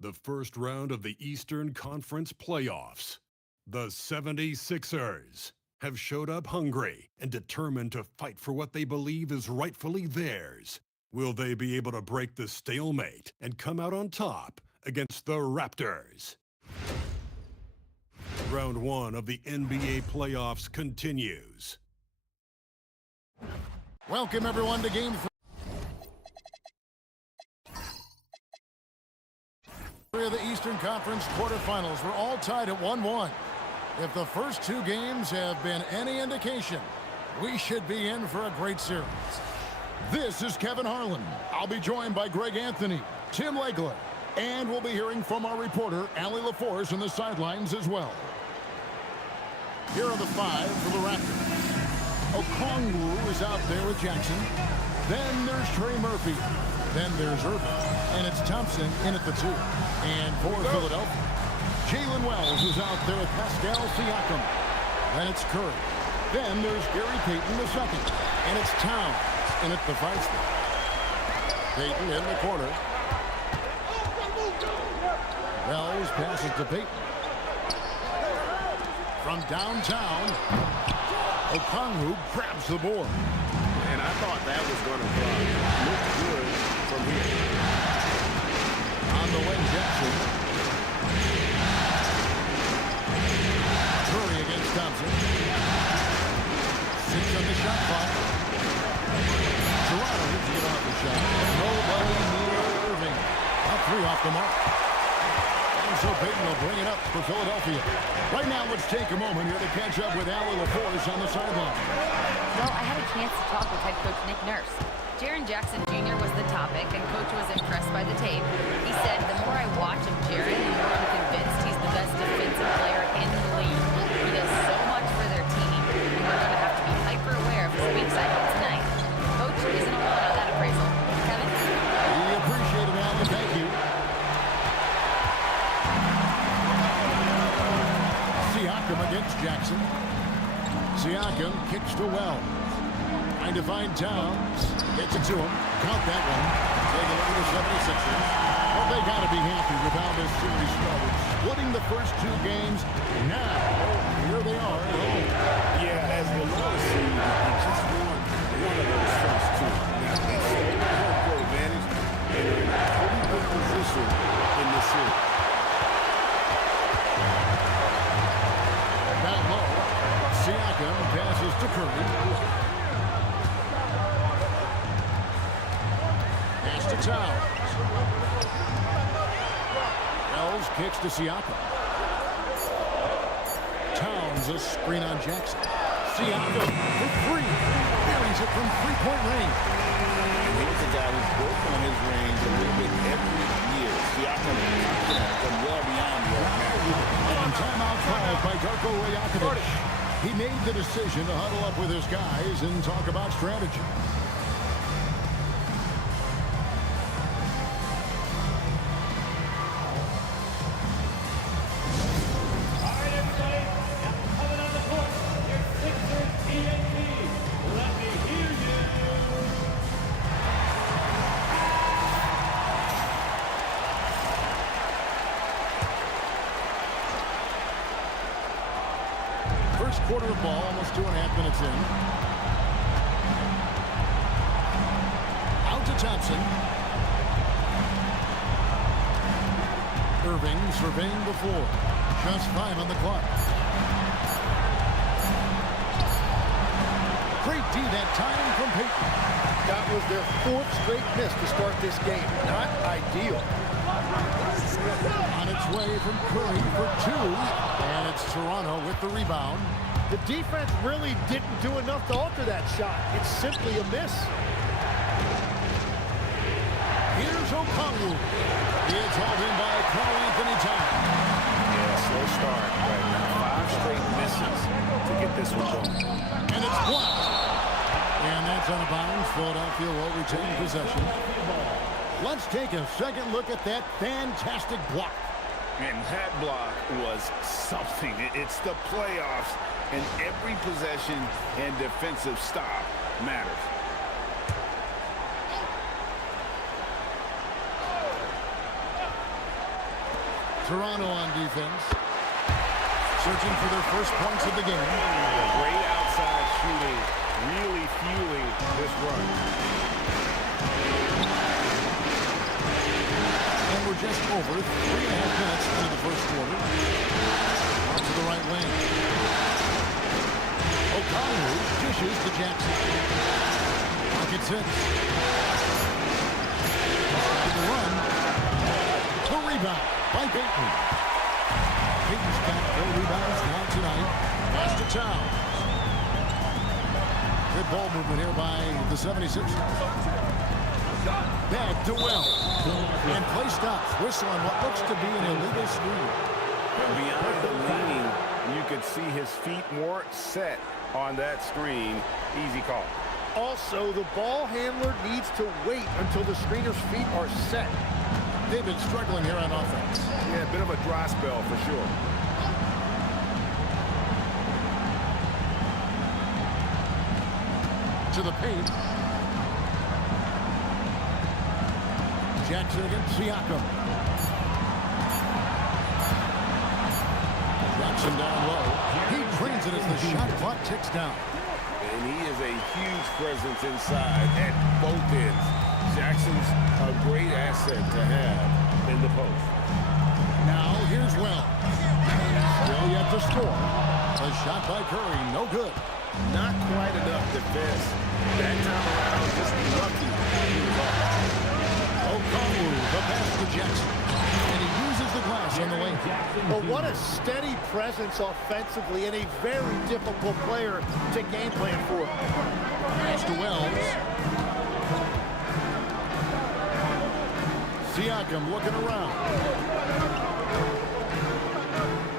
the first round of the Eastern Conference playoffs. The 76ers have showed up hungry and determined to fight for what they believe is rightfully theirs. Will they be able to break the stalemate and come out on top against the Raptors? Round 1 of the NBA playoffs continues. Welcome everyone to Game 3 of the Eastern Conference quarterfinals. We're all tied at 1-1. If the first two games have been any indication, we should be in for a great series. This is Kevin Harlan. I'll be joined by Greg Anthony, Tim Legler, and we'll be hearing from our reporter, Allie LaForce, on the sidelines as well. Here are the five for the Raptors. Okongwu is out there with Jackson. Then there's Trey Murphy. Then there's Irving. And it's Thompson in at the 2. And for Philadelphia, Jalen Wells is out there with Pascal Siakam. Then it's Curry. Then there's Gary Payton the second. And it's Towns in at the 5 spot. Payton in the corner. Wells passes to Payton. From downtown, Okongwu grabs the board. And I thought that was going to look good from here. On the wing, Jackson. Curry against Thompson. 6 on the shot clock. Toronto needs to get off the shot. Nobody near Irving. A 3 off the mark. And so Payton will bring it up for Philadelphia. Right now, let's take a moment here to catch up with Allie LaForce on the sideline. Well, I had a chance to talk with head coach Nick Nurse. Jaren Jackson Jr. was the topic, and coach was impressed by the tape. He said, the more I watch of Jaren, the more I'm convinced he's the best defensive player in the league. He does so much for their team, and we're going to have to be hyper aware of his weak side tonight. Coach isn't alone on that appraisal. Kevin? We appreciate it, Allie. Thank you. Siakam against Jackson. Siakam kicks to Wells. Trying to find Towns. Gets it to him. Count that one. Take a look at the 76ers. Well, they got to be happy with how this series started. Splitting the first two games. Now, here they are at home. Yeah, as the lowest seed, you just won one of those first two. Now, that's a home court advantage, and they're in a pretty good position in this series. Down low, Siakam passes to Curry. Pass to Towns. Wells kicks to Siakam. Towns a screen on Jackson. Siakam for 3. Buries it from three-point range. And he's a guy who's worked on his range a little bit every year. Siakam from well beyond the ordinary. And timeout called by Darko Rajakovic. He made the decision to huddle up with his guys and talk about strategy. All right, everybody, now coming on the court, your Sixers ENT. Let me hear you. First quarter of ball, almost 2.5 minutes in. Out to Thompson. Irving surveying the floor. Just 5 on the clock. Great D that time from Payton. That was their 4th straight miss to start this game. Not ideal. On its way from Curry for 2. And it's Toronto with the rebound. The defense really didn't do enough to alter that shot. It's simply a miss. Here's Okongwu. It's hauled in by Karl Anthony Towns. Yeah, slow start right now. 5 straight misses to get this one going. And it's blocked. And that's out of bounds. Philadelphia will retain possession. Let's take a second look at that fantastic block. And that block was something. It's the playoffs, and every possession and defensive stop matters. Toronto on defense. Searching for their first points of the game. Great outside shooting, really fueling this run. And we're just over 3.5 minutes into the first quarter. Out to the right wing. O'Connor dishes to Jackson. Pocket 6. To the run. The rebound by Payton. Payton's got 4 rebounds now tonight. Pass to Towns. Good ball movement here by the 76ers. Back to Wells. And play stops. Whistle on what looks to be an illegal screen. Beyond the leaning, you could see his feet more set on that screen. Easy call. Also, the ball handler needs to wait until the screener's feet are set. They've been struggling here on offense. Yeah, a bit of a dry spell for sure. To the paint. Jackson against Siakam. Jackson down low. He drains it as the shot clock ticks down. And he is a huge presence inside at both ends. Jackson's a great asset to have in the post. Now here's Wells. Still yet to score. A shot by Curry, no good. Not quite enough defense. That time around, just lucky. O'Connor, the pass to Jackson. And he uses the glass on the wing. But what a steady presence offensively and a very difficult player to game plan for. Pass to Wells. Siakam looking around.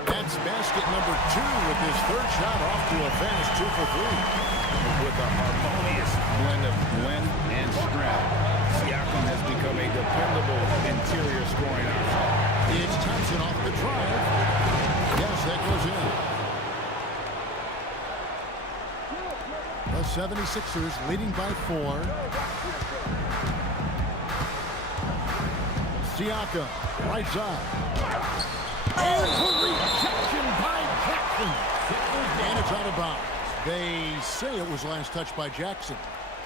That's basket number 2 with his third shot off to a fast 2 for 3. With a harmonious blend of length and strength, Siakam has become a dependable interior scoring option. It's Thompson off the drive. Yes, that goes in. The 76ers leading by 4. Siakam, right side. And the rejection by Jackson. And it's out of bounds. They say it was last touched by Jackson.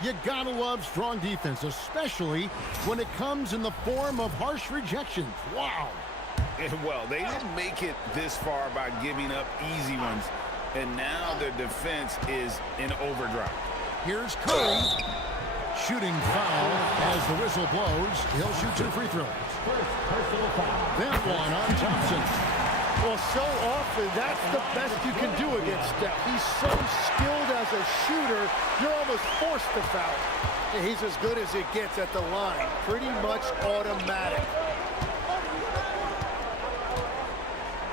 You gotta love strong defense, especially when it comes in the form of harsh rejections. Wow. Well, they didn't make it this far by giving up easy ones, and now their defense is in overdrive. Here's Curry. Shooting foul as the whistle blows. He'll shoot 2 free throws. That one on Thompson. Well, so often, that's the best you can do against Steph. He's so skilled as a shooter, you're almost forced to foul. And he's as good as it gets at the line. Pretty much automatic.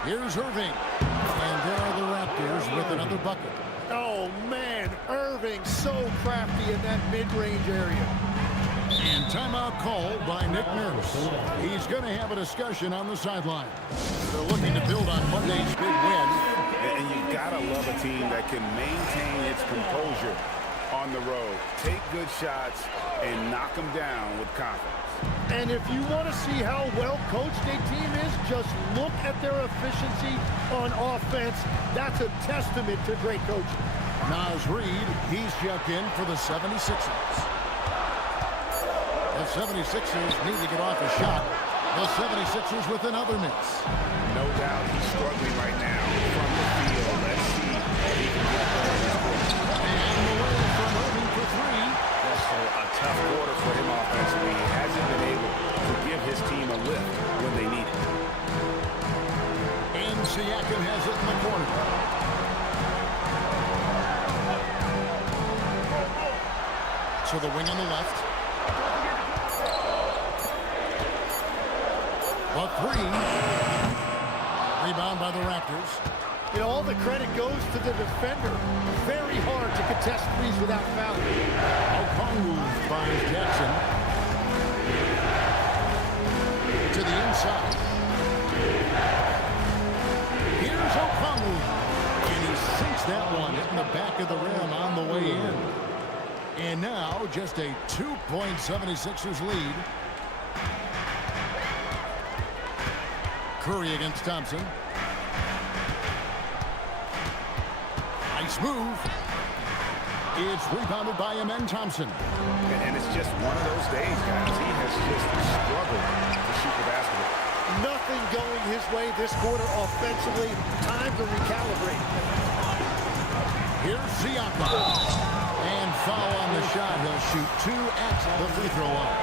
Here's Irving. And there are the Raptors with another bucket. Oh, man, Irving so crafty in that mid-range area. And timeout called by Nick Nurse. He's going to have a discussion on the sideline. They're looking to build on Monday's big win. And you gotta love a team that can maintain its composure on the road, take good shots, and knock them down with confidence. And if you want to see how well coached a team is, just look at their efficiency on offense. That's a testament to great coaching. Naz Reid, he's checked in for the 76ers. The 76ers need to get off a shot. The 76ers with another miss. No doubt he's struggling right now from the field. Let's see if he can get there. And away from Irving for 3. That's a tough quarter for him offensively. He hasn't been able to give his team a lift when they need it. And Siakam has it in the corner. To the wing on the left. A 3. Rebound by the Raptors. You know, all the credit goes to the defender. Very hard to contest threes without fouling. Okongwu finds Jackson. To the inside. Here's Okongwu. And he sinks that one hitting the back of the rim on the way in. And now just a 2-point 76ers lead. Curry against Thompson. Nice move. It's rebounded by Amen Thompson. And it's just one of those days, guys. He has just struggled to shoot the basketball. Nothing going his way this quarter offensively. Time to recalibrate. Here's Siakam. And foul on the shot. He'll shoot 2 at the free throw line.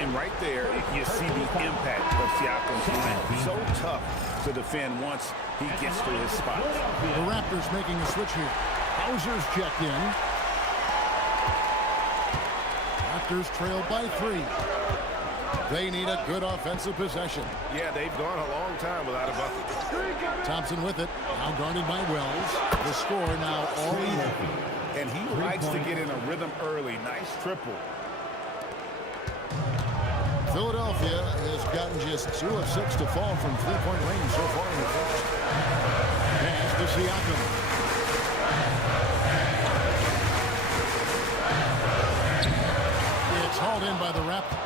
And right there, you see the impact of Siakam's line. So tough to defend once he gets to his spot. The Raptors making a switch here. Hauser's checked in. Raptors trail by 3. They need a good offensive possession. Yeah, they've gone a long time without a bucket. Thompson with it. Now guarded by Wells. The score now all even. And he likes to get in a rhythm early. Nice triple. Philadelphia has gotten just 2 of 6 to fall from three-point range so far in the first. Pass to Siakam. It's hauled in by the Raptors.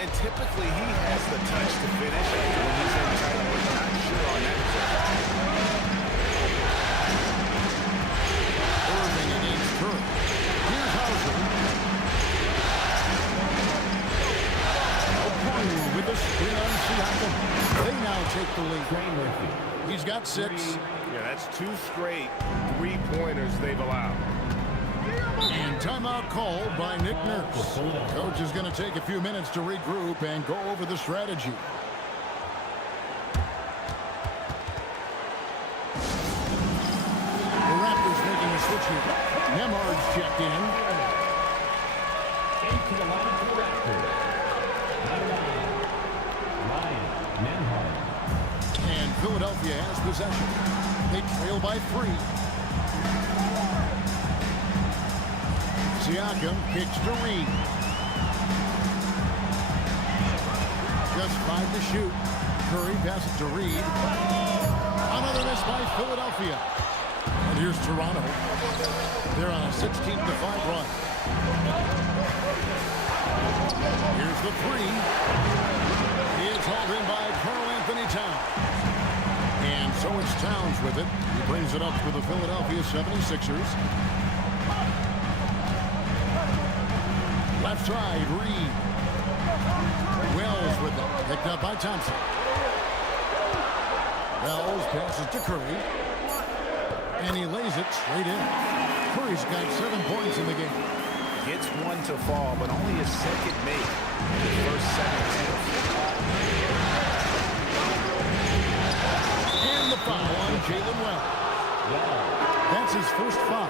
And typically he has the touch to finish when he's in tight. We're not sure on that possession. Irving against Curry. Here's Hauser. With the screen on Siakam. They now take the lead. He's got 6. Yeah, that's 2 straight 3-pointers they've allowed. And timeout called by Nick Nurse. Coach is going to take a few minutes to regroup and go over the strategy. The Raptors making a switch here. Nemhard's checked in. Into the line for the Raptors. Ryan Nemhard. And Philadelphia has possession. They trail by 3. Siakam kicks to Reed. Just 5 to shoot. Curry passes to Reed. Another miss by Philadelphia. And here's Toronto. They're on a 16-5 run. Here's the 3. It's hauled in by Karl-Anthony Towns. And so it's Towns with it. He brings it up for the Philadelphia 76ers. Left side, Reed. Wells with it. Picked up by Thompson. Wells passes to Curry. And he lays it straight in. Curry's got 7 points in the game. Gets 1 to fall, but only his second make in the first 7 attempts. And the foul on Jalen Wells. That's his first foul.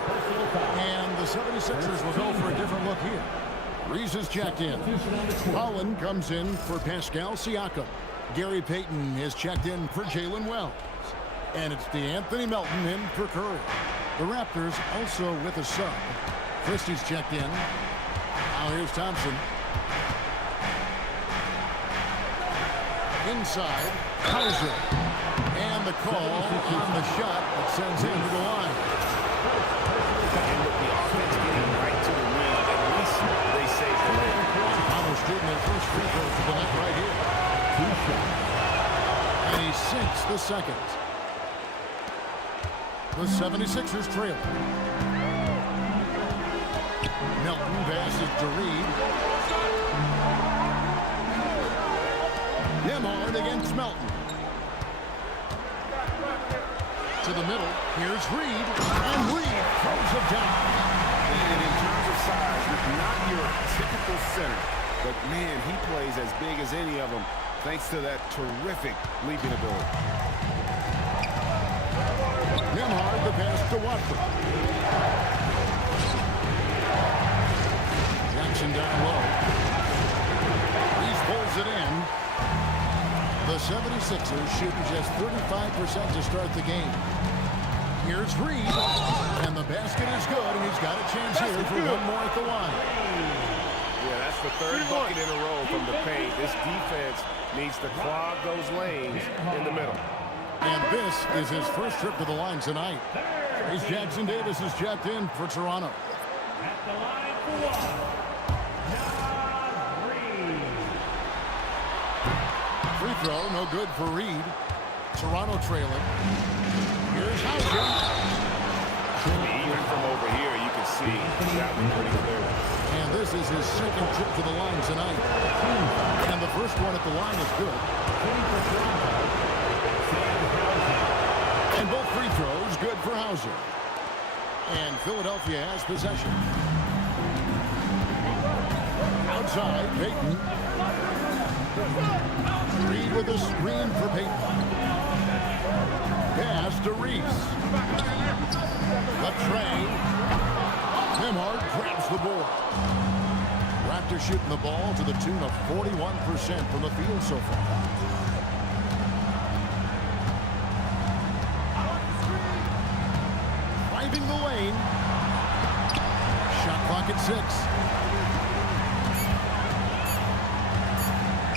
And the 76ers will go for a different look here. Reese is checked in. Holland comes in for Pascal Siakam. Gary Payton is checked in for Jalen Wells. And it's DeAnthony Melton in for Curry. The Raptors also with a sub. Christie's checked in. Now here's Thompson. Inside, Hauser. And the call on the shot that sends him to the line. And with the offense getting right to the rim, at least they saved the layup. Almost did their first free throw for the net right here. And he sinks the second. The 76ers trail. Melton passes to Reed. Nemhard against Melton. To the middle. Here's Reed. And Reed throws it down. And in terms of size, he's not your typical center. But, man, he plays as big as any of them thanks to that terrific leaping ability. Nemhard the pass to Watford. Jackson down low. He pulls it in. The 76ers shooting just 35% to start the game. Here's Reed. And the basket is good, and he's got a chance here for one more at the line. Yeah, that's the third bucket in a row from the paint. This defense needs to clog those lanes in the middle. And this is his first trip to the line tonight. As Jackson Davis is checked in for Toronto. At the line for one, John Reed. Free throw, no good for Reed. Toronto trailing. Here's Hauser. Even from over here, you can see that one pretty clearly. And this is his second trip to the line tonight. And the first one at the line is good. And both free throws good for Hauser. And Philadelphia has possession. Outside, Payton. Reed with a screen for Payton. Pass to Reese. Latrey. Nemhard grabs the board. Raptors shooting the ball to the tune of 41% from the field so far. Driving the lane. Shot clock at 6.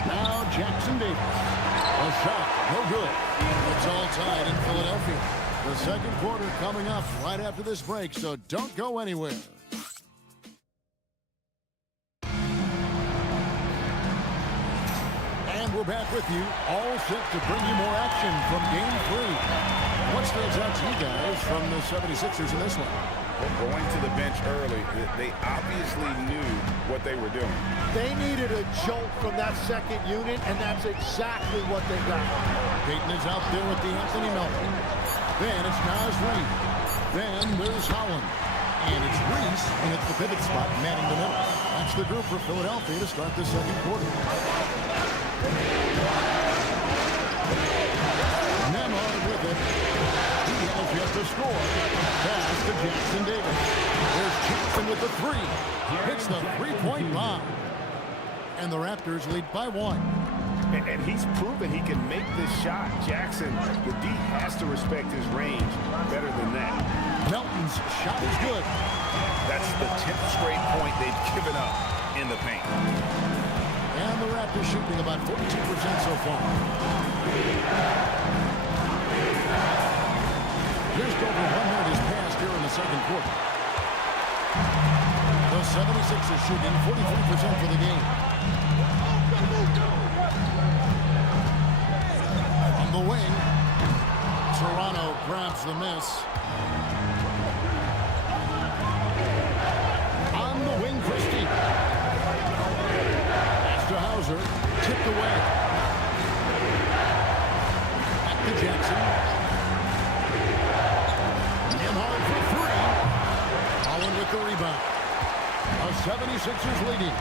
Now Jackson Davis. A shot, no good. It's all tied in Philadelphia. The second quarter coming up right after this break, so don't go anywhere. And we're back with you, all set to bring you more action from Game 3. What stands out to you guys from the 76ers in this one? Going to the bench early, they obviously knew what they were doing. They needed a jolt from that second unit, and that's exactly what they got. Payton is out there with the Anthony Melton. Then it's Naz Reid. Then there's Holland. And it's Reese, and it's the pivot spot manning the middle. That's the group for Philadelphia to start the second quarter. Nemhard with it. He has yet to score. Pass to Jackson Davis. There's Jackson with the three. Hits the three-point bomb. And the Raptors lead by 1. And he's proven he can make this shot. Jackson, the D has to respect his range better than that. Melton's shot is good. That's the 10th straight point they've given up in the paint. And the Raptors shooting about 42% so far. Just over 1 minute has passed here in the second quarter. The 76ers shooting 43% for the game. On the wing, Toronto grabs the miss. On the wing, Christie. Pass to Hauser, tipped away. Back to Jackson. Nemhard for 3. Holland with the rebound. The 76ers leading.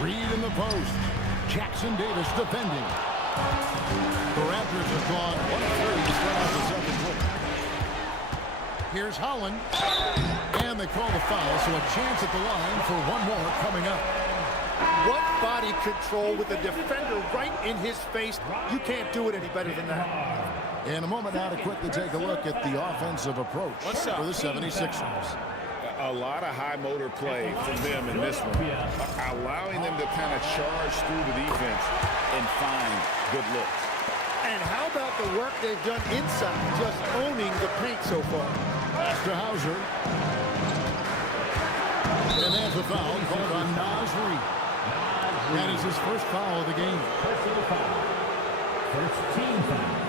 Reed in the post. Jackson Davis defending. The Raptors have gone 1-3 to start out the second quarter. Here's Holland. And they call the foul, so a chance at the line for one more coming up. What body control with the defender right in his face. You can't do it any better than that. In a moment now to quickly take a look at the offensive approach for the 76ers. A lot of high motor play from them in this one, allowing them to kind of charge through the defense and find good looks. And how about the work they've done inside, just owning the paint so far? Pass to Hauser. And there's a foul called on Naz Reid. That is his first foul of the game. Personal foul. First team foul.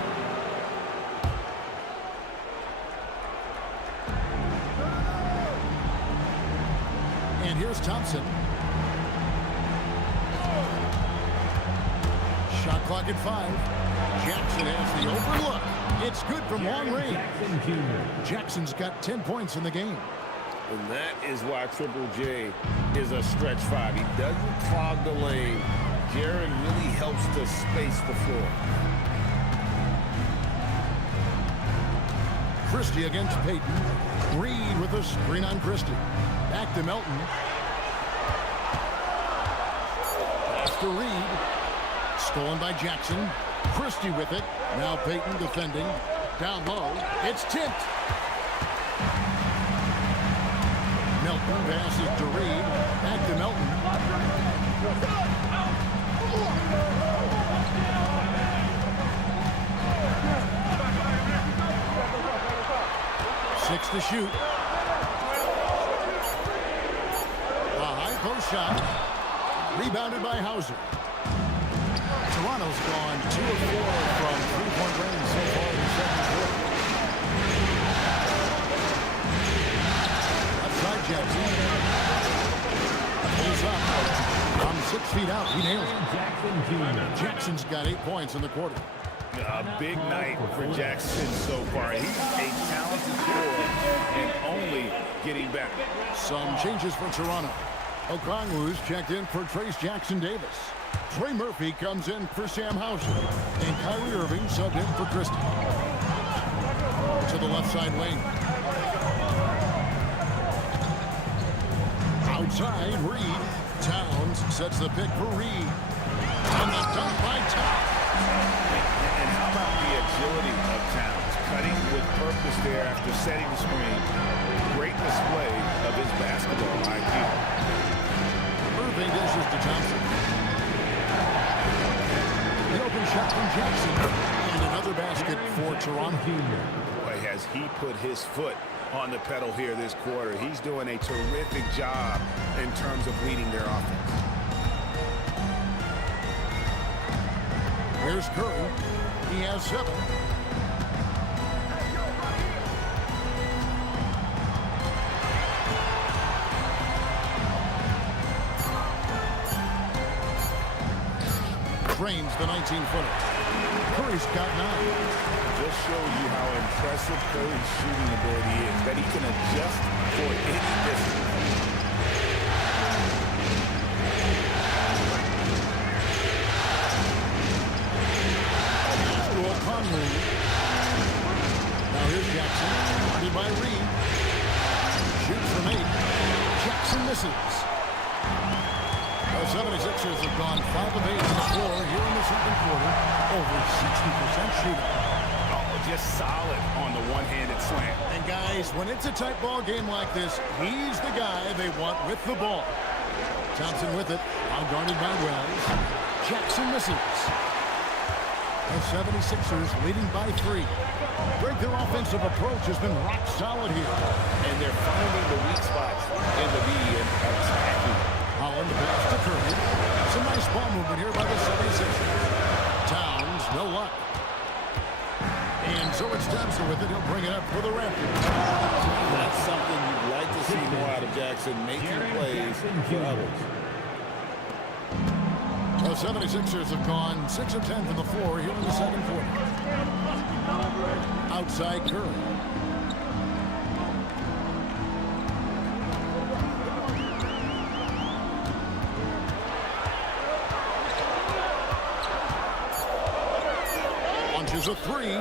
And here's Thompson. Shot clock at 5. Jackson has the open look. It's good from long range. Jackson's got 10 points in the game. And that is why Triple J is a stretch 5. He doesn't clog the lane. Jared really helps to space the floor. Christie against Payton. Reed with a screen on Christie. Back to Melton. Pass to Reed. Stolen by Jackson. Christie with it. Now Payton defending. Down low. It's Tint. Melton passes to Reed. Back to Melton. 6 to shoot. A high post shot. Rebounded by Hauser. Toronto's gone 2 of 4 from three-point range so far in the second quarter. Outside Jackson. Pulls up. From 6 feet out, he nails it. Jackson's got 8 points in the quarter. A big night for Jackson so far. He's a talented scorer and only getting better. Some changes for Toronto. Okongwu's checked in for Trace Jackson-Davis. Trey Murphy comes in for Sam Hauser. And Kyrie Irving subbed in for Christie. To the left side wing. Outside, Reed. Towns sets the pick for Reed. And the dunk by Towns. And how about the agility of Towns? Cutting with purpose there after setting the screen. Great display of his basketball IQ. Irving dishes to Thompson. The open shot from Jackson. And another basket for Toronto. Boy, has he put his foot on the pedal here this quarter. He's doing a terrific job in terms of leading their offense. Here's Curry. He has 7. Drains the 19-footer. Curry's got 9. Just shows you how impressive Curry's shooting ability is, that he can adjust for any distance. Now here's Jackson, guarded by Reed. Shoots from 8. Jackson misses. The 76ers have gone 5 of 8 on the floor here in the second quarter. Over 60% shooting. Just solid on the one-handed slam. And guys, when it's a tight ball game like this, he's the guy they want with the ball. Thompson with it, now guarded by Wells. Jackson misses. The 76ers leading by 3. Greg, their offensive approach has been rock solid here. And they're finding the weak spots in the V and attacking. Holland pass to Curry. Some nice ball movement here by the 76ers. Towns, no luck. And so it's Thompson with it. He'll bring it up for the Raptors. That's something you'd like to see more out of Jackson, making plays for others. The 76ers have gone 6 of 10 from the floor here in the second quarter. Outside Curry. Launches a 3.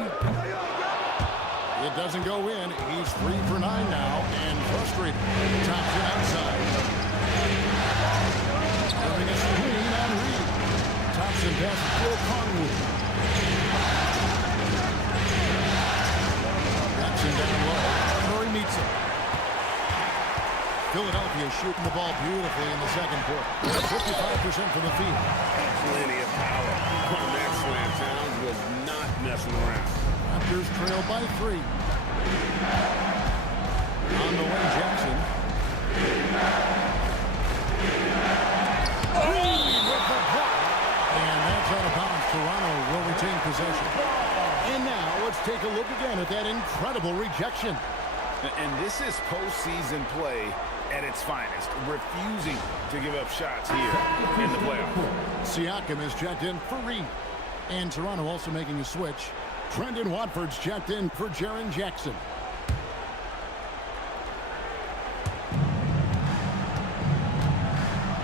It doesn't go in. He's 3 for 9 now and frustrated. Thompson outside. Having a screen on Reed. Thompson passes to Okongwu. Jackson down low. Curry meets him. Philadelphia shooting the ball beautifully in the second quarter. 55% from the field. Plenty of power on that slam. Towns was not messing around. Raptors trail by 3. On the way, Jackson. Reed with the block. And that's out of bounds. Toronto will retain possession. And now let's take a look again at that incredible rejection. And this is postseason play at its finest, refusing to give up shots here in the playoffs. Siakam is checked in for Reed. And Toronto also making a switch. Trendon Watford's checked in for Jaren Jackson.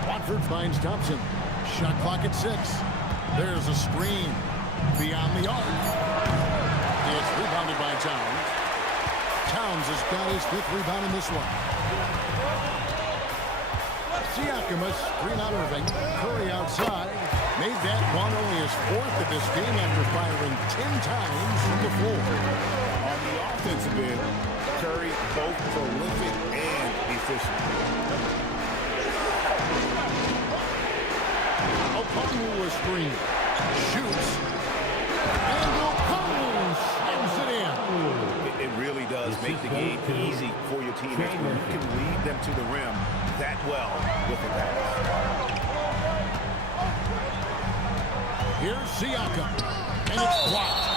Watford finds Thompson. Shot clock at 6. There's a screen beyond the arc. It's rebounded by Towns. Towns has got his 5th rebound in this one. Siakam, a screen on Irving. Curry outside. Made that one only his 4th of this game after firing 10 times from the floor. On the offensive end, Curry both prolific and efficient. Okongwu a screen. Shoots. And Okongwu slams it in. It really does make the game easy for your teammates when you can lead them to the rim that well with the pass. Here's Siakam. And it's blocked.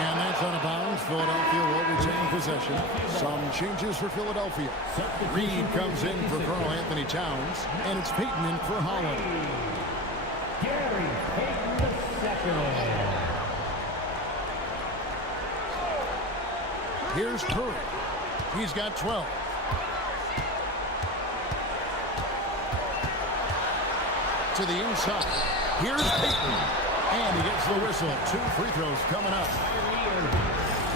And that's out of bounds. Philadelphia will retain possession. Some changes for Philadelphia. Reed comes in for Karl Anthony Towns. And it's Payton in for Holland. Gary Payton II. Here's Curry. He's got 12. To the inside. Here's Payton. And he gets the whistle. 2 free throws coming up.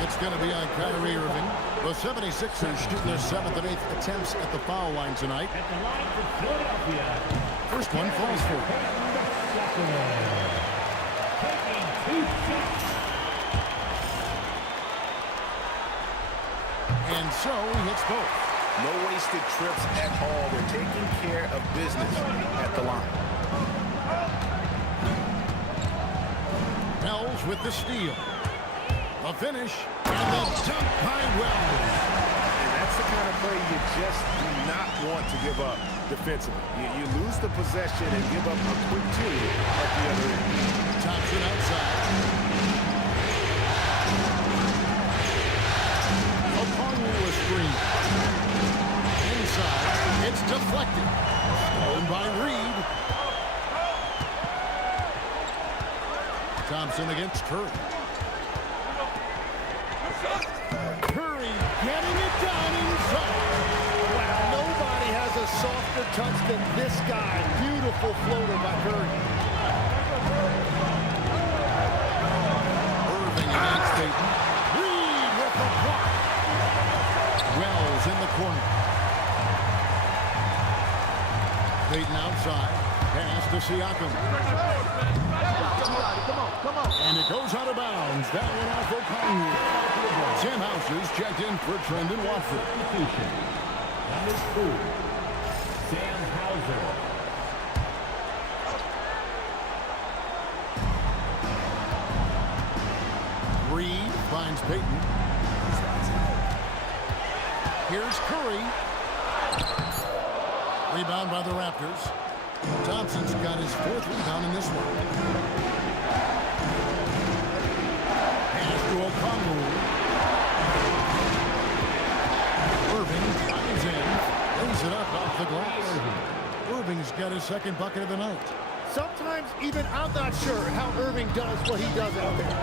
It's going to be on Kyrie Irving. The 76ers shooting their 7th and 8th attempts at the foul line tonight. At the line for Philadelphia. First one falls for him. Taking 2 shots. And so he hits both. No wasted trips at all. They're taking care of business at the line. Wells with the steal. A finish. And the dunk by Wells. And that's the kind of play you just do not want to give up defensively. You lose the possession and give up a quick 2 at the other end. Thompson outside. Okongwu a screen. Inside. It's deflected. Stolen by Reed. Thompson against Curry. Curry getting it done inside. Wow, nobody has a softer touch than this guy. Beautiful floater by Curry. Irving against Payton. Reed with the block. Wells in the corner. Payton outside. Pass to Siakam. Come on. And it goes out of bounds. That one off Okongwu. Tim Houses checked in for Trendon Watford. Number 2, Sam Hauser. Reed finds Payton. Here's Curry. Rebound by the Raptors. Thompson's got his 4th rebound in this one. Pass to Okongwu. Irving finds in. Lays it up off the glass. Irving's got his 2nd bucket of the night. Sometimes even I'm not sure how Irving does what he does out there.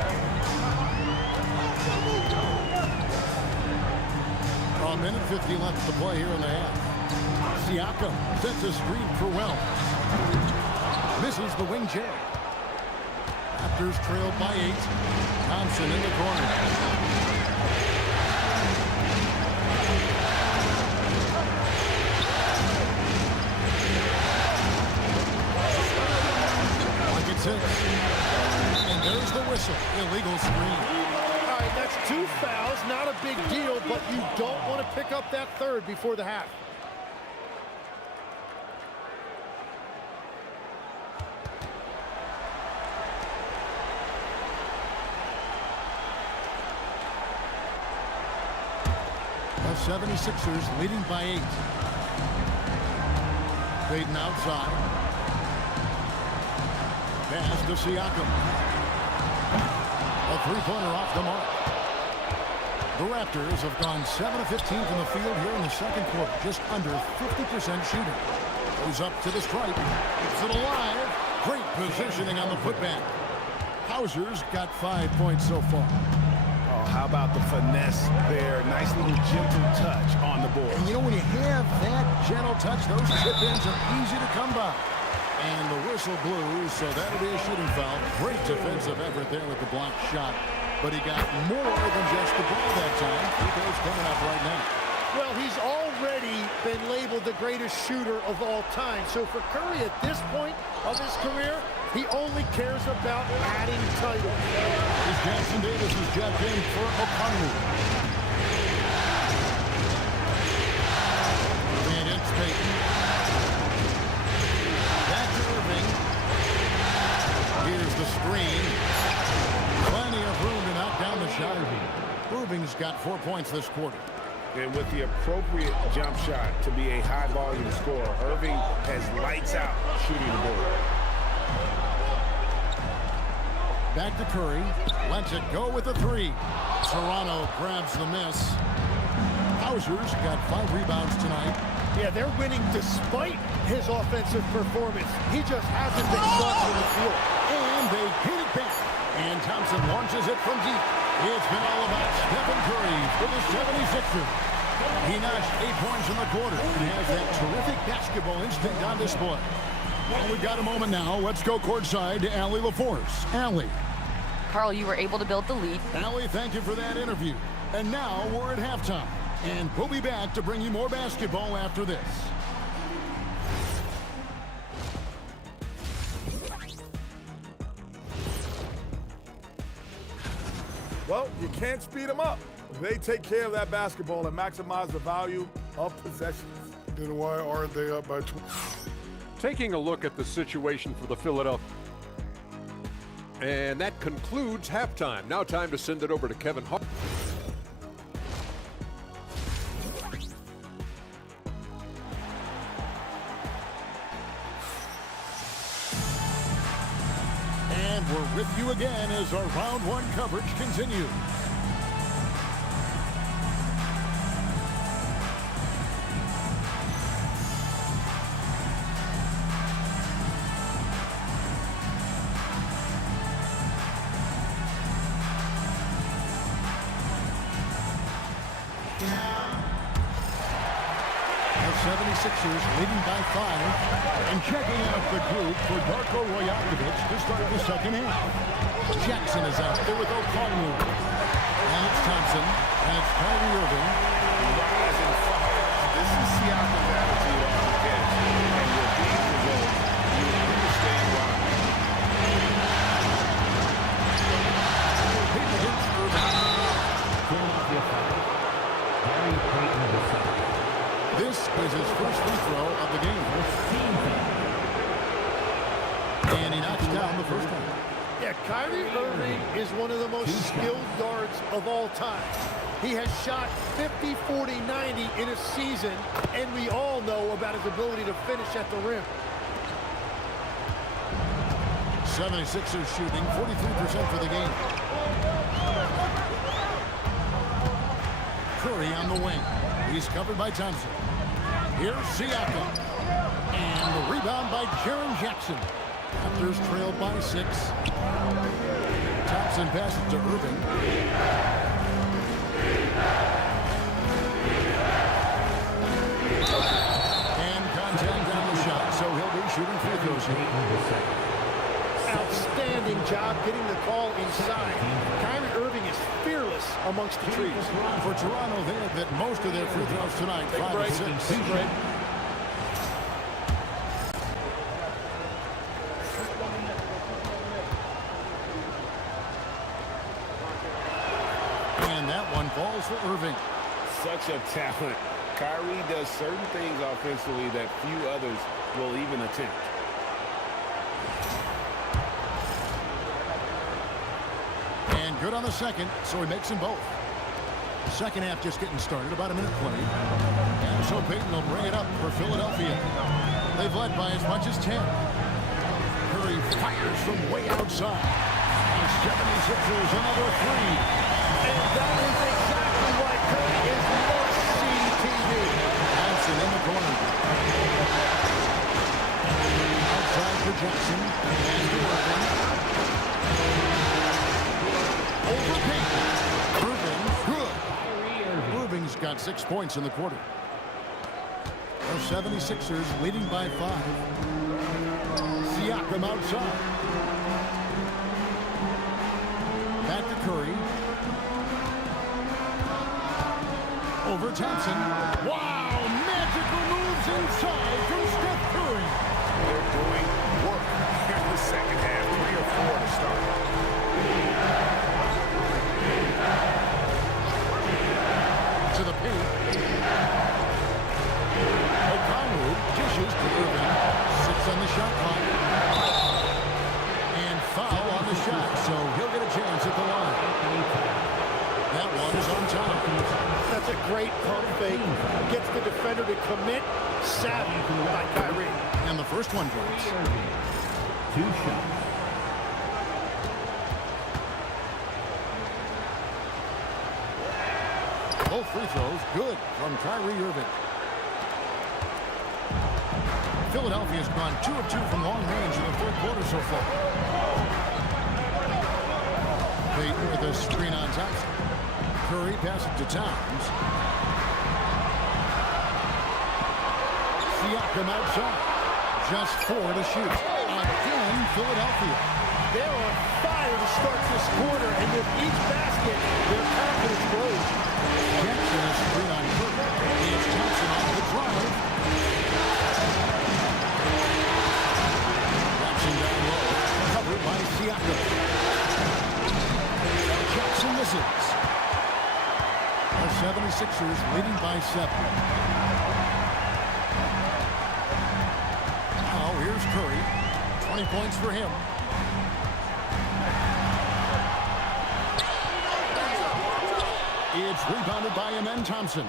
A minute 50 left to play here in the half. Siakam sets a screen for Wells. Misses the wing jab. Raptors trailed by 8. Thompson in the corner. Like it's 6. And there's the whistle. Illegal screen. All right, that's 2 fouls. Not a big deal, but you don't want to pick up that 3rd before the half. The 76ers leading by 8. Payton outside. Pass to Siakam. A 3-pointer off the mark. The Raptors have gone 7 of 15 from the field here in the 2nd quarter. Just under 50% shooting. Goes up to the stripe. Keeps it alive. Great positioning on the putback. Hauser's got 5 points so far. Oh, how about the finesse there? Nice little gentle touch on the board. And you know, when you have that gentle touch, those chip-ins are easy to come by. And the whistle blew, so that'll be a shooting foul. Great defensive effort there with the blocked shot. But he got more than just the ball that time. Free throws coming up right now. Well, he's already been labeled the greatest shooter of all time. So for Curry at this point of his career, he only cares about adding titles. As Jackson Davis is jacked in for Okongwu. And it's Payton. Back to Irving. Here's the screen. Plenty of room to knock down the shot. Irving's got 4 points this quarter. And with the appropriate jump shot to be a high-volume scorer, Irving has lights out shooting the ball. Back to Curry. Lets it go with the three. Toronto grabs the miss. Hauser's got 5 rebounds tonight. Yeah, they're winning despite his offensive performance. He just hasn't been sharp in the field. And they hit it back. And Thompson launches it from deep. It's been all about Stephen Curry for the 76ers. He notched 8 points in the quarter and has that terrific basketball instinct on display. Well, we've got a moment now. Let's go courtside to Allie LaForce. Allie. Carl, you were able to build the lead. Allie, thank you for that interview. And now we're at halftime. And we'll be back to bring you more basketball after this. Well, you can't speed them up. They take care of that basketball and maximize the value of possessions. Then why aren't they up by 20? Taking a look at the situation for the Philadelphia. And that concludes halftime. Now time to send it over to Kevin Hart. And we're with you again as our round 1 coverage continues. The 76ers leading by 5. And checking out the group for Darko Rajakovic to start the second half. Jackson is out there with O'Connell. And it's Thompson. And it's Kyrie Irving. Rise and fire. This is Siakam's attitude on the bench. And with these results, you understand why. Payton against Irving. Philadelphia foul. Gary Payton the second. This is his first free throw of the game. Team foul. And he knocks down the first one. Yeah, Kyrie Irving is one of the most skilled guards of all time. He has shot 50, 40, 90 in a season, and we all know about his ability to finish at the rim. 76ers shooting 43% for the game. Curry on the wing. He's covered by Thompson. Here's Siakam. And the rebound by Jaren Jackson. Raptors trailed by 6. Thompson passes to Irving. And contact on the shot, so he'll be shooting free throws here. Outstanding job getting the call inside. Kyrie Irving is fearless amongst the trees. For Toronto, they have hit most of their free throws tonight. 5 of 6. And that one falls for Irving. Such a talent. Kyrie does certain things offensively that few others will even attempt. And good on the second, so he makes them both. Second half just getting started, about a minute played. And so Payton will bring it up for Philadelphia. They've led by as much as 10. Curry fires from way outside. And 76ers another 3. And that is exactly why Curry is must-see TV. Thompson in the corner. Outside for Jackson. And to Irving. Over Payton. Irving, good. Irving's got 6 points in the quarter. The 76ers leading by 5. Siakam outside. Back to Curry. Over Thompson. Wow! Magical moves inside from Steph Curry. They're doing work here in the second half. 3 or 4 to start. To the paint. O'Connell dishes to Irving. 6 on the shot clock. And foul on the shot, so he'll get a chance at the line. That one is on top. That's a great pump fake. Gets the defender to commit. Savvy by Kyrie. And the first one drops. 2 shots. free throws. Good from Kyrie Irving. Philadelphia's gone 2 of 2 from long range in the third quarter so far. Payton with a screen on Thompson. Curry passes to Towns. Siakam outside. Just 4 to shoot. Again, Philadelphia. They're on fire to start this quarter, and with each basket, their confidence grows. Jackson is screen on Curry. Here's Thompson on the drive. Jackson down low. Covered by Siakam. Jackson misses. The 76ers leading by 7. Now here's Curry. 20 points for him. It's rebounded by Amen Thompson.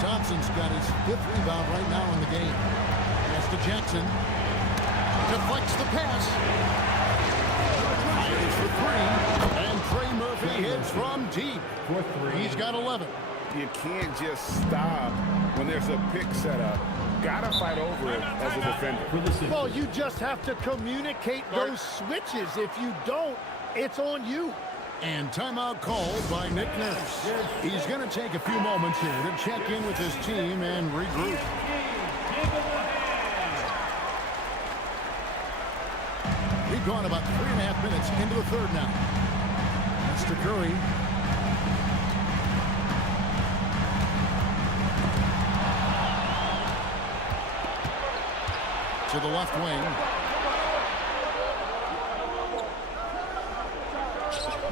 Thompson's got his 5th rebound right now in the game. Pass to Jackson. Deflects the pass. Fires for 3. And Trey Murphy hits from deep. He's got 11. You can't just stop when there's a pick set up. Gotta fight over it as a defender. Well, you just have to communicate those switches. If you don't, it's on you. And timeout called by Nick Nurse. He's going to take a few moments here to check in with his team and regroup. We've gone about 3.5 minutes into the third now. Mr. Curry. To the left wing.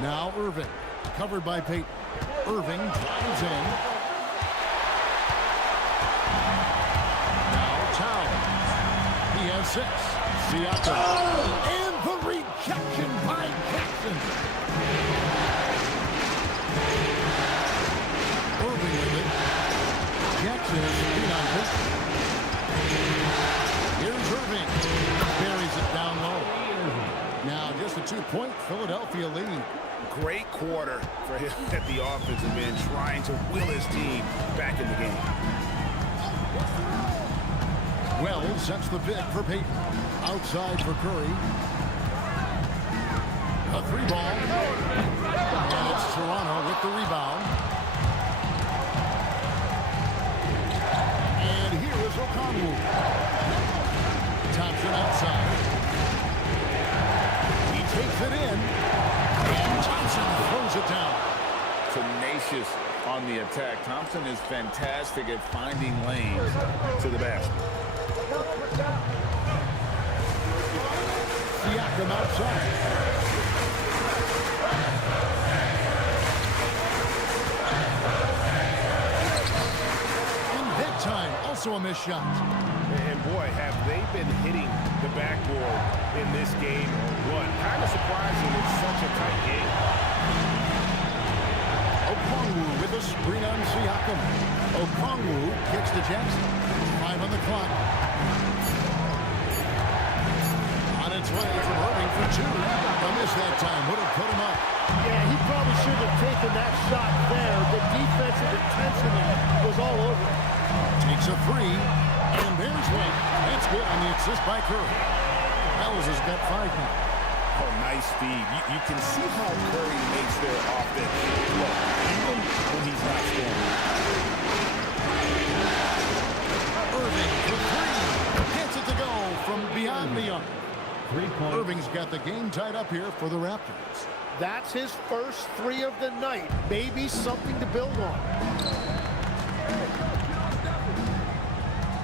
Now Irving, covered by Payton. Irving drives in. Now Towns. He has 6. Siakam. And the rejection by Jackson. Irving with it. Jackson is beat on Payton. Here's Irving. Buries it down low. Now just a 2-point Philadelphia lead. Great quarter for him at the offensive end, trying to will his team back in the game. Wells sets the pick for Payton. Outside for Curry. A 3-ball. And it's Toronto with the rebound. And here is O'Connell. Thompson outside. He takes it in. And Thompson throws it down. Tenacious on the attack. Thompson is fantastic at finding lanes to the basket. Siakam outside. In big time, also a missed shot. And boy, have they been hitting the backboard in this game or what? Kind of surprising it's such a tight game. Okongwu with a screen on Siakam. Okongwu kicks to Jackson. 5 on the clock. On its way from Irving for 2. A miss that time would have put him up. Yeah, he probably should have taken that shot there. The defensive intensity was all over it. Takes a 3. And there's one. That's good on the assist by Curry. Wells has got 5 now. Oh, nice feed. You can see how Curry makes their offense look, even when he's not scoring. Irving for 3. Gets it to go from beyond the arc. Irving's got the game tied up here for the Raptors. That's his first 3 of the night. Maybe something to build on.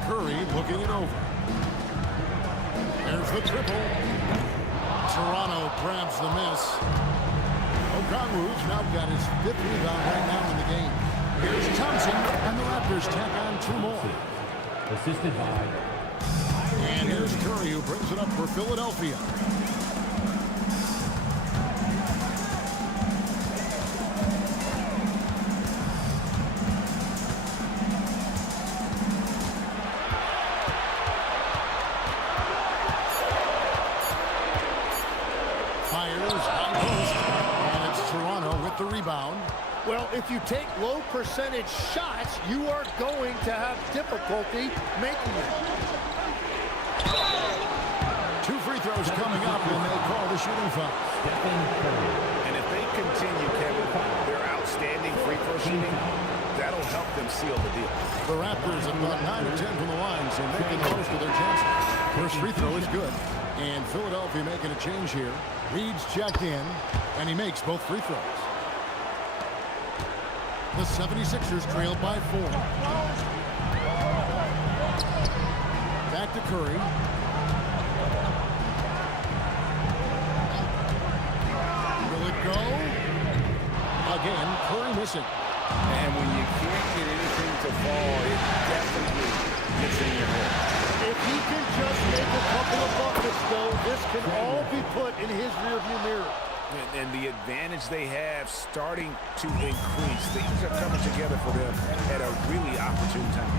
Curry looking it over. There's the triple. Toronto grabs the miss. Okongwu's now got his 5th rebound right now in the game. Here's Thompson, and the Raptors tack on 2 more. Assisted by. And here's Curry, who brings it up for Philadelphia. Fires high post, and it's Toronto with the rebound. Well, if you take low percentage shots, you are going to have difficulty making it. 2 free throws coming up, and they call the shooting foul. And if they continue, Kevin, their outstanding free throw shooting, that'll help them seal the deal. The Raptors have gone 9 of 10 from the line, so making the most of their chances. First free throw is good. And Philadelphia making a change here. Reed's checked in, and he makes both free throws. The 76ers trail by 4. Back to Curry. Will it go? Again, Curry missing. And when you can't get anything to fall, it definitely gets in your head. If he can just make a couple of buckets, though, this can all be put in his rearview mirror. And the advantage they have starting to increase. Things are coming together for them at a really opportune time.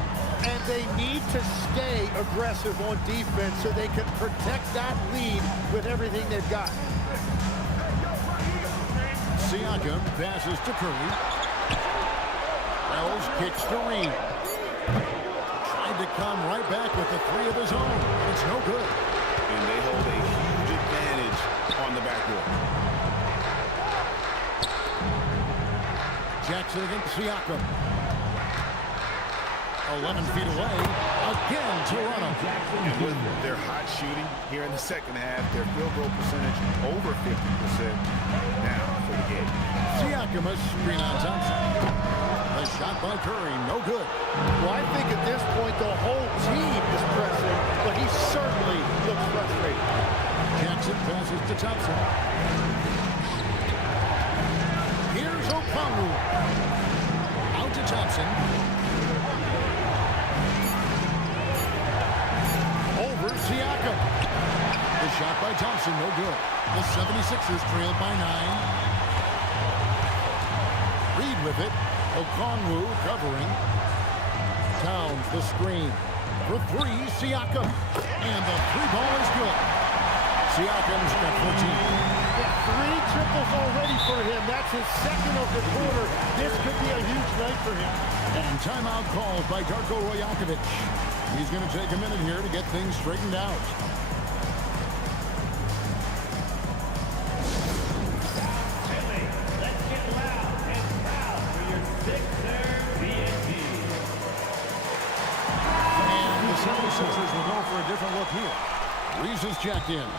And they need to stay aggressive on defense so they can protect that lead with everything they've got. Siakam passes to Curry. Wells kicks to Reed. Tried to come right back with the 3 of his own. It's no good. And they hold a huge advantage on the backboard. Jackson against Siakam. 11 feet away. Again, Toronto. And with their hot shooting here in the second half, their field goal percentage over 50% now for the game. Siakam a screen on Thompson. A shot by Curry, no good. Well, I think at this point the whole team is pressing, but he certainly looks frustrated. Jackson passes to Thompson. Here's Okongwu. Out to Thompson. Over Siakam. The shot by Thompson, no good. The 76ers trail by 9. Reed with it. Okongwu covering. Towns the screen. For 3, Siakam. And the 3 ball is good. Siakam's got 14. Yeah, 3 triples already for him. That's his second of the quarter. This could be a huge night for him. And timeout called by Darko Rajakovic. He's going to take a minute here to get things straightened out. Philly, let's get loud and proud for your Sixers BNT. And the 76ers will go for a different look here. Reese is checked in.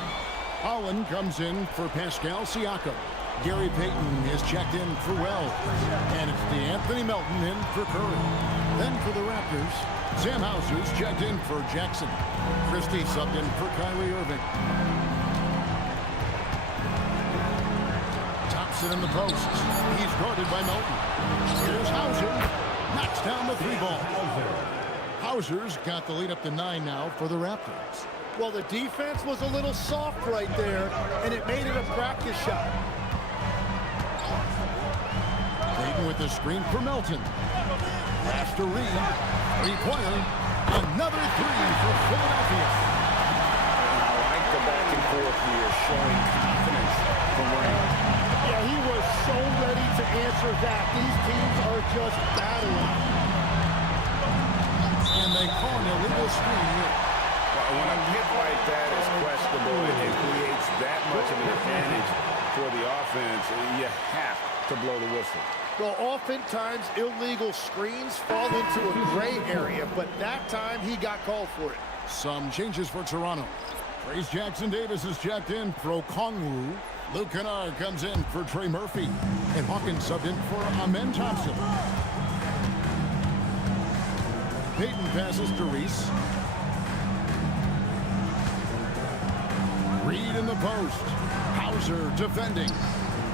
Holland comes in for Pascal Siakam. Gary Payton is checked in for Wells. And it's DeAnthony Melton in for Curry. Then for the Raptors, Sam Hauser's checked in for Jackson. Christie subbed in for Kyrie Irving. Thompson in the post. He's guarded by Melton. Here's Hauser. Knocks down the 3 ball. Hauser's got the lead up to 9 now for the Raptors. Well, the defense was a little soft right there, and it made it a practice shot. Payton with the screen for Melton. Pass to Reed. Required. Another 3 for Philadelphia. I like the back and forth here, showing confidence from Reed. Yeah, he was so ready to answer that. These teams are just battling. And they call an illegal screen here. When a hit like that is questionable and it creates that much of an advantage for the offense, you have to blow the whistle. Well, oftentimes illegal screens fall into a gray area, but that time he got called for it. Some changes for Toronto. Trace Jackson-Davis is checked in for Okongwu. Luke Kennard comes in for Trey Murphy. And Hawkins subbed in for Amen Thompson. Payton passes to Reese. Reed in the post. Hauser defending.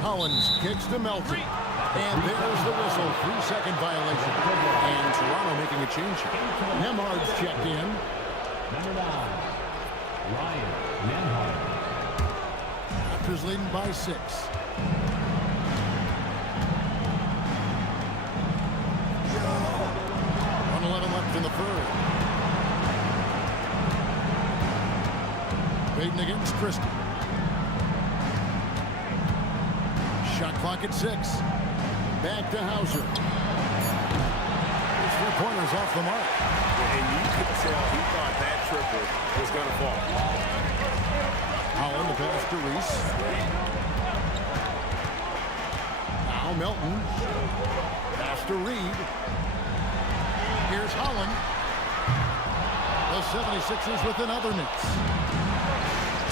Hollins kicks to Melton. And there's the whistle. 3-second violation. And Toronto making a change. Nemhard's checked in. Number 9, Ryan Nembhard. Raptors leading by 6. Left in the third. Payton against Christie. Shot clock at 6. Back to Hauser. His three-pointers off the mark. And you could tell he thought that triple was going to fall. Holland, the pass to Reese. Now Melton. Pass to Reed. Here's Holland. The 76ers with another miss.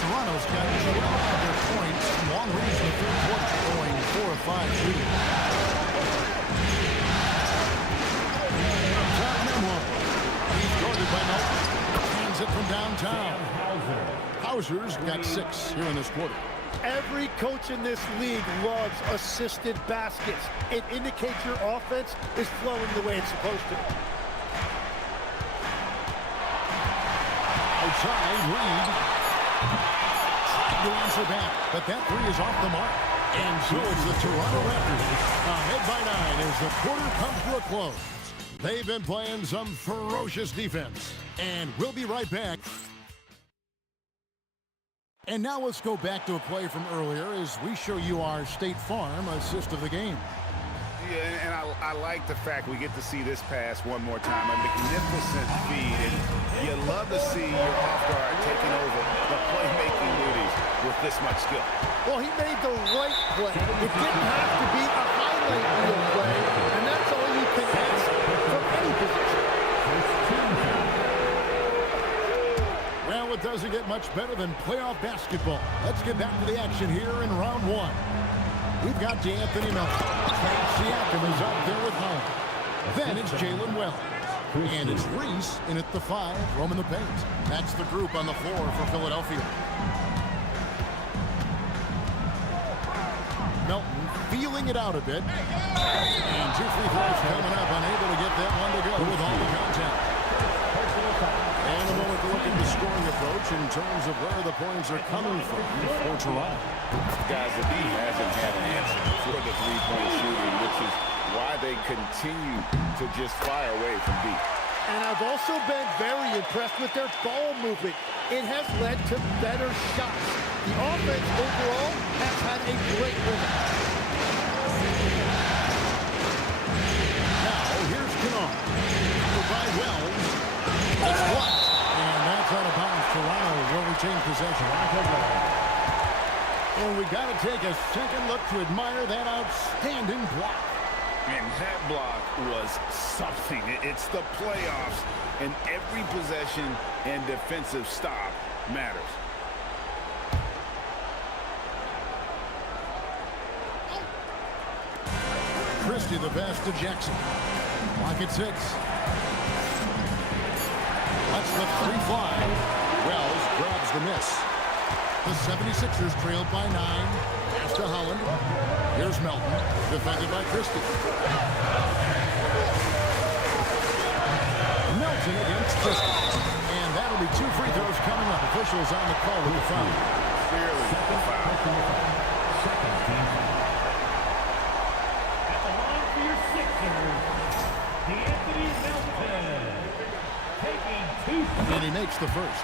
Toronto's got 12 of their points. Long range in the third quarter, going 4 of 5 shooting. Top Memlo. He's guarded by Melton. Hands it from downtown. Hauser's got 6 here in this quarter. Every coach in this league loves assisted baskets. It indicates your offense is flowing the way it's supposed to. Outside, Reed. Trying to answer back, but that three is off the mark. And so it's the Toronto Raptors ahead by 9 as the quarter comes to a close. They've been playing some ferocious defense. And we'll be right back. And now let's go back to a play from earlier as we show you our State Farm assist of the game. Yeah, and I like the fact we get to see this pass one more time. A magnificent feed, and you love to see your off guard taking over the playmaking duties with this much skill. Well, he made the right play. It didn't have to be a highlight reel play, and that's all you can ask from any position. Well, it doesn't get much better than playoff basketball. Let's get back to the action here in round 1. We've got D'Anthony Melton. Siakam is out there with Holland. Then it's Jalen Wells. And it's Reese in at the 5, roaming the paint. That's the group on the floor for Philadelphia. Melton feeling it out a bit. And 2 free throws coming up, unable to get that one to go with all the contact. And a moment to look at the scoring approach in terms of where the points are coming from for Toronto. Guys, the D hasn't had an answer for the three-point shooting, which is why they continue to just fire away from deep. And I've also been very impressed with their ball movement. It has led to better shots. The offense overall has had a great rhythm. Now, here's Kennard. By Wells. It's blocked. And that's out of bounds. Toronto will retain possession. And we got to take a second look to admire that outstanding block. And that block was something. It's the playoffs, and every possession and defensive stop matters. Christie the pass to Jackson. Clock at 6. Let's let 3 fly. Wells grabs the miss. The 76ers trailed by 9. Pass to Holland. Here's Melton, defended by Christie. Melton against Christie. And that'll be 2 free throws coming up. Officials on the call with the foul. Clearly a foul. At the line for your Sixers, D'Anthony Melton, taking 2. And he makes the first.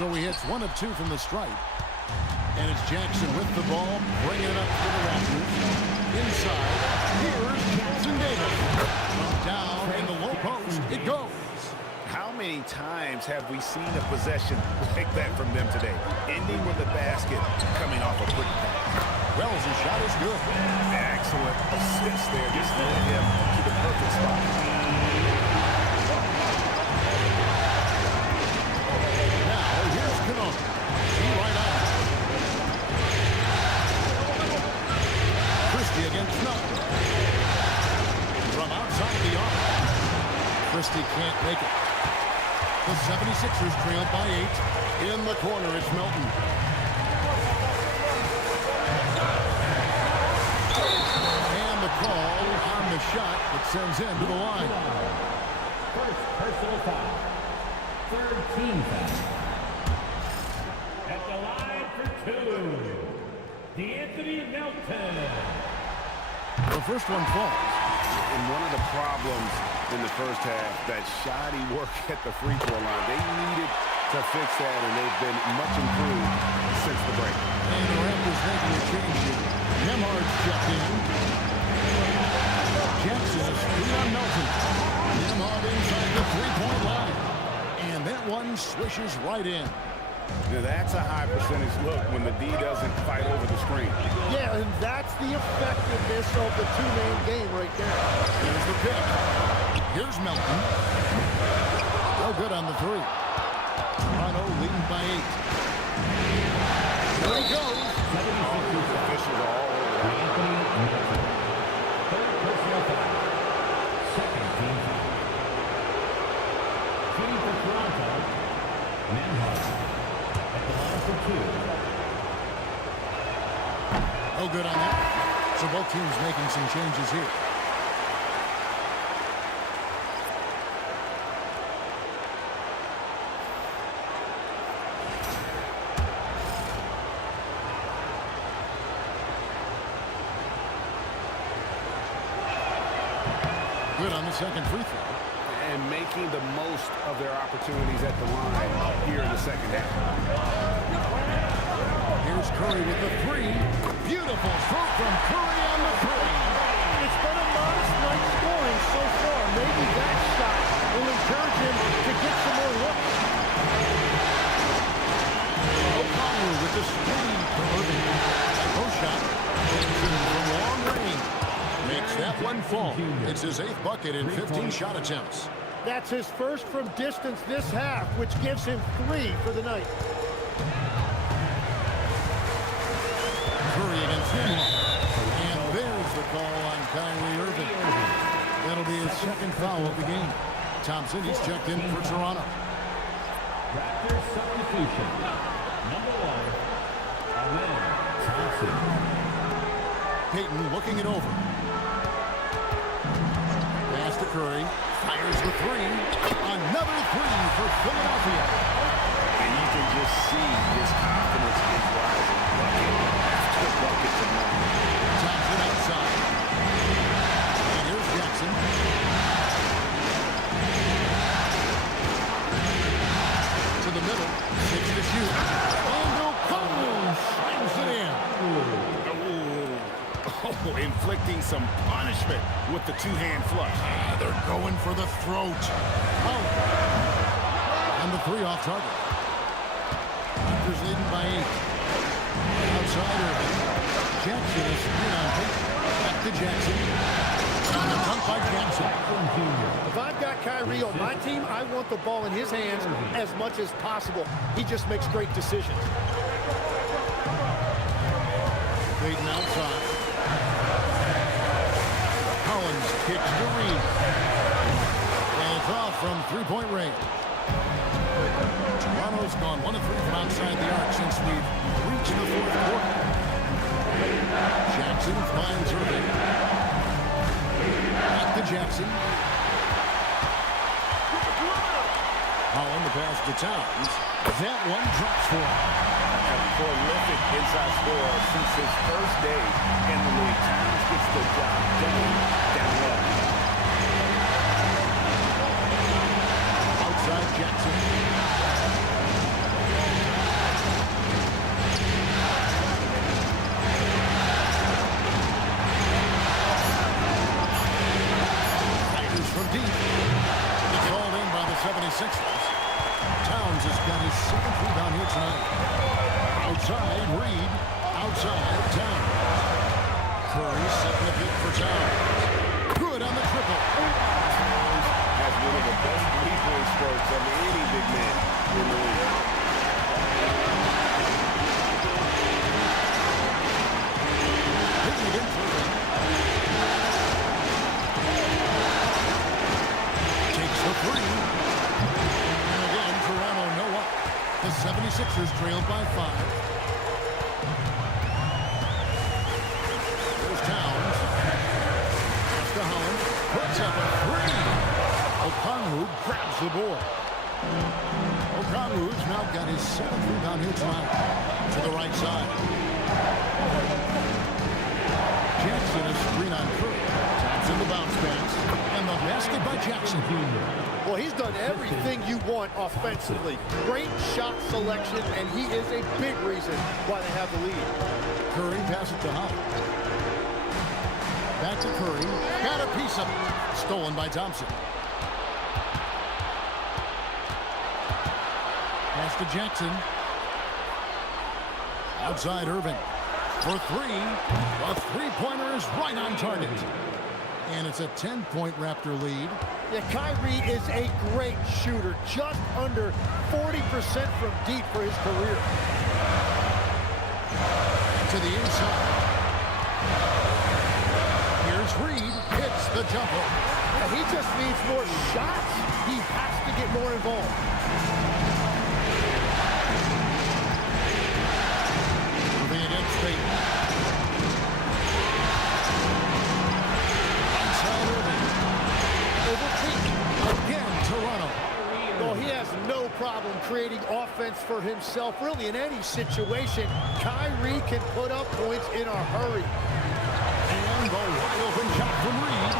So he hits 1 of 2 from the stripe. And it's Jackson with the ball, bringing it up for the Raptors. Inside, here's Jackson Davis. From down in the low post, it goes. How many times have we seen a possession like that from them today? Ending with a basket coming off a quick pass. Wells' shot is good. Excellent assist there. Just led him to the perfect spot. Christie against Melton. From outside the arc. Christie can't make it. The 76ers trailed by 8. In the corner, it's Melton. And the call on the shot that sends him to the line. First personal foul. Third team foul. At the line for 2, D'Anthony Melton. The first one falls. And one of the problems in the first half, that shoddy work at the free throw line. They needed to fix that, and they've been much improved since the break. And the Raptors making a change here. Nemhard's checked in. Jackson is free on Melton. Nemhard inside the three-point line. And that one swishes right in. Now that's a high percentage look when the D doesn't fight over the screen. Yeah, and that's the effectiveness of the two-man game right there. Here's the pick. Here's Melton. No good on the three. Toronto leading by 8. Here he goes. Officials are all over that. Third personal foul. Second team foul. Shooting for Toronto, Nemhard. At the line for 2. No good on that. So both teams making some changes here. Good on the second free throw. And making the most of their opportunities at the line here in the second half. Here's Curry with the three. Beautiful stroke from Curry on the three. It's been a modest night scoring so far. Maybe that shot will encourage him to get some more looks. O'Connell with the screen for Irving. Post shot. From long range. Makes that one fall. It's his 8th bucket in 15 shot attempts. That's his first from distance this half, which gives him 3 for the night. Curry against Nemhard. And there's the call on Kyrie Irving. That'll be his second foul of the game. Thompson, he's checked in for Toronto. Raptors substitution. Number 1, Amen Thompson. Payton looking it over. Pass to Curry. Fires the three. Another three for Philadelphia. And you can just see his confidence is rising. Bucket after bucket tonight. Thompson outside. And here's Jackson. To the middle. 6 to shoot. And O'Connell slams it in. Oh, inflicting some punishment with the two-hand flush. They're going for the throat. Oh. And the three off target. Raptors leading by 8. Outside Irving. Jackson is screen on Payton. Back to Jackson. On the pump by Jackson. If I've got Kyrie on my team, I want the ball in his hands as much as possible. He just makes great decisions. Payton outside. Collins kicks to Reed. And it's off from three-point range. Toronto's gone 1 of 3 from outside the arc since we've reached the fourth quarter. Jackson finds Irving. Back to Jackson. Holland the pass to Towns. That one drops for him. A prolific inside scorer since his first day in the league. Towns gets the job done down low. Outside Jackson. Fires from deep. It's called in by the 76ers. Towns has got his 7th rebound here tonight. Outside, Reed. Outside, Towns. Curry setting the pick for Towns. Good on the triple. Has one of the best three-point strokes of any big man in the league. Hitting again for Irving. Takes the three. And again, Toronto no up. The 76ers trailed by 5. There's Towns. Pass to Holland. Puts up a three. Okongwu grabs the board. Okongwu's now got his 7th rebound here tonight. To the right side. Jackson is screen on Curry. Taps in the bounce pass. And the basket by Jackson. Well, he's done everything you want offensively. Great shot selection, and he is a big reason why they have the lead. Curry passes it to Howard. Back to Curry. Got a piece of it. Stolen by Thompson. Pass to Jackson. Outside Irving. For three. A three-pointer is right on target. And it's a 10-point Raptor lead. Yeah, Kyrie is a great shooter. Just under 40% from deep for his career. To the inside. Here's Reed. Hits the jumper. And he just needs more shots. He has to get more involved. Moving against Payton. Inside Irving. Over Payton. Again, Toronto. Well, he has no problem creating offense for himself. Really, in any situation, Kyrie can put up points in a hurry. And the wide open shot from Reed.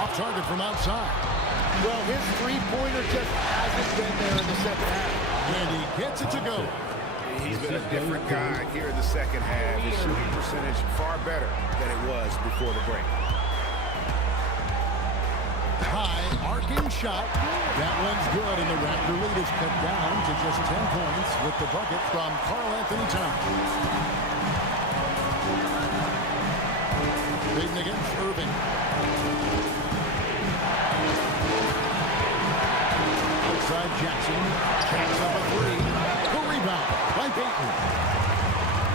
Off target from outside. Well, his three-pointer just hasn't been there in the second half. And he gets it to go. He's been a different guy here in the second half. His shooting percentage far better than it was before the break. High arcing shot. That one's good, and the Raptor lead is cut down to just 10 points with the bucket from Karl Anthony Towns. Payton against Irving. Outside Jackson. Checks up a three. The rebound by Payton.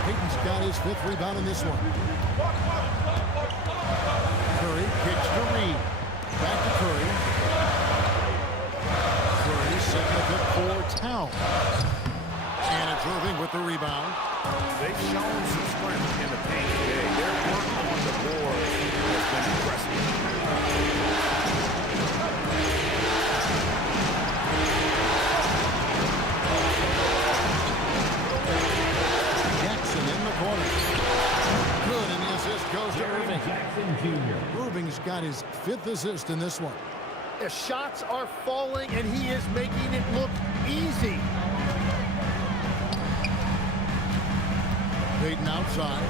Payton's got his 5th rebound in this one. Curry kicks to Reed. Back to Curry. Curry setting the pick for Towns. And it's Irving with the rebound. They've shown some strength in the paint today. Their work on the board has been impressive. Jackson in the corner. Good, and the assist goes to Irving. Irving's got his 5th assist in this one. The shots are falling, and he is making it look easy. Payton outside.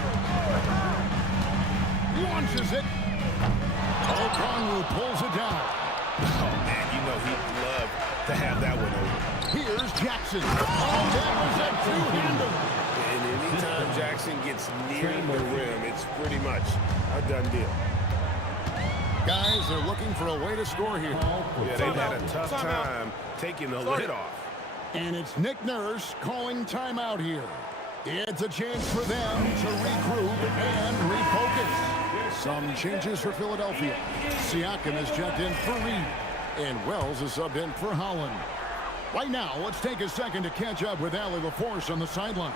Launches it. Okongwu pulls it down. Oh, man, you know he'd love to have that one over. Here's Jackson. Oh, that was a two-hander. And anytime Jackson gets near the rim, it's pretty much a done deal. Guys, they're looking for a way to score here. Yeah, they've had a tough time taking the lid off. And it's Nick Nurse calling timeout here. It's a chance for them to regroup and refocus. Some changes for Philadelphia. Siakam is checked in for Reed. And Wells is subbed in for Holland. Right now, let's take a second to catch up with Allie LaForce on the sidelines.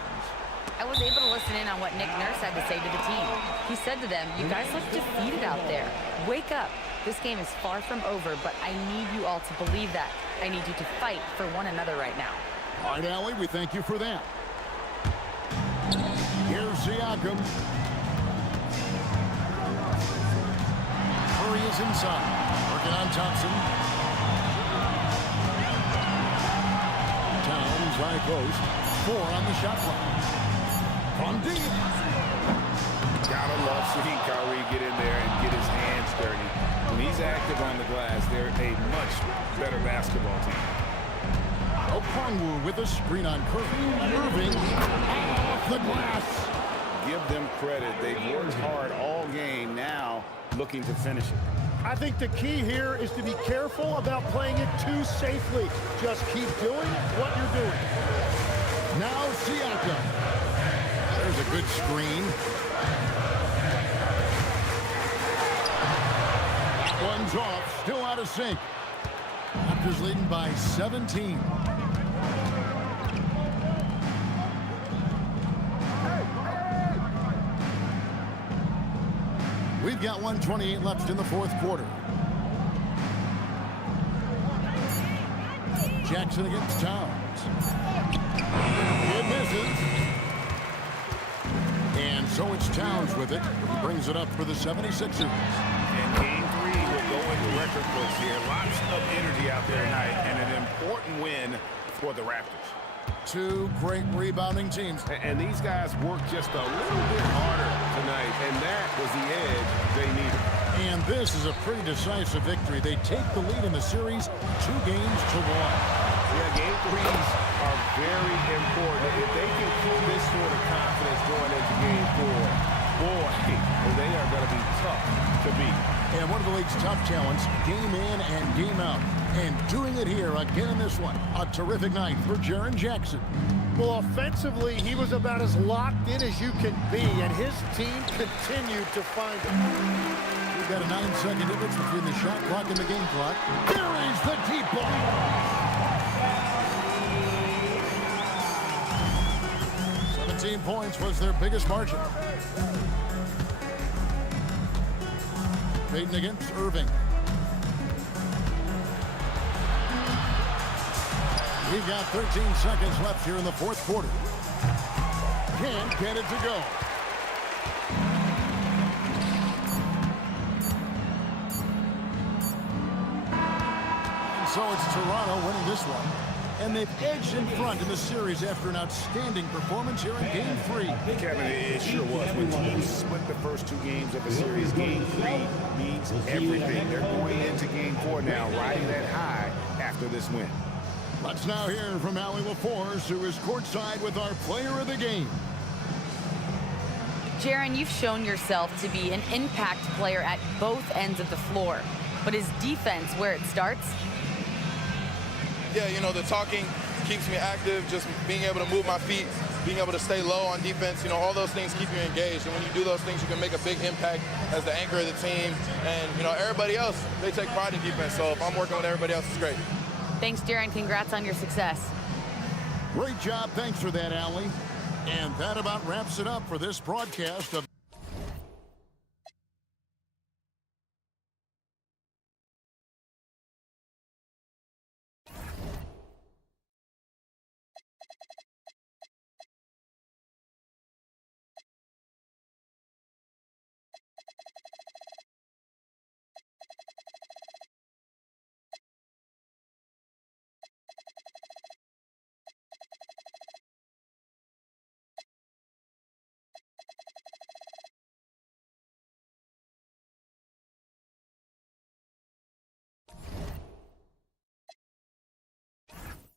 I was able to listen in on what Nick Nurse had to say to the team. He said to them, "You guys look defeated out there. Wake up. This game is far from over, but I need you all to believe that. I need you to fight for one another right now." All right, Allie, we thank you for that. Here's Siakam. Curry is inside. Working on Thompson. Towns, high post. 4 on the shot clock. From deep. Gotta love seeing Kyrie get in there and get his hands dirty. When he's active on the glass, they're a much better basketball team. Okongwu with a screen on Curry. Irving off the glass. Give them credit. They've worked hard all game, now looking to finish it. I think the key here is to be careful about playing it too safely. Just keep doing what you're doing. Now Siakam. There's a good screen. One's off, still out of sync. Raptors leading by 17. We've got 1:28 left in the 4th quarter. Jackson against Towns. It misses. And so it's Towns with it. He brings it up for the 76ers. And game 3 will go going through record books here. Lots of energy out there tonight, and an important win for the Raptors. Two great rebounding teams. And these guys worked just a little bit harder tonight, and that was the edge they needed. And this is a pretty decisive victory. They take the lead in the series 2 games to 1. Yeah, game threes are very important. If they can keep this sort of confidence going into game 4, boy, they are going to be tough to beat. And one of the league's top talents, game in and game out. And doing it here again in this one. A terrific night for Jaren Jackson. Well, offensively, he was about as locked in as you can be, and his team continued to find him. We've got a 9-second difference between the shot clock and the game clock. There is the deep ball. Points was their biggest margin. Payton against Irving. We've got 13 seconds left here in the fourth quarter. Can't get it to go. And so it's Toronto winning this one. And they've edged in front in the series after an outstanding performance here in Game 3. Kevin, it sure was. When teams split the first 2 games of a series, Game 3 means everything. They're going into Game 4 now, riding that high after this win. Let's now hear from Allie LaForce, who is courtside with our player of the game. Jaren, you've shown yourself to be an impact player at both ends of the floor. But is defense where it starts? Yeah, you know, the talking keeps me active, just being able to move my feet, being able to stay low on defense, you know, all those things keep you engaged. And when you do those things, you can make a big impact as the anchor of the team. And, you know, everybody else, they take pride in defense. So if I'm working with everybody else, it's great. Thanks, Jaren. Congrats on your success. Great job. Thanks for that, Allie. And that about wraps it up for this broadcast of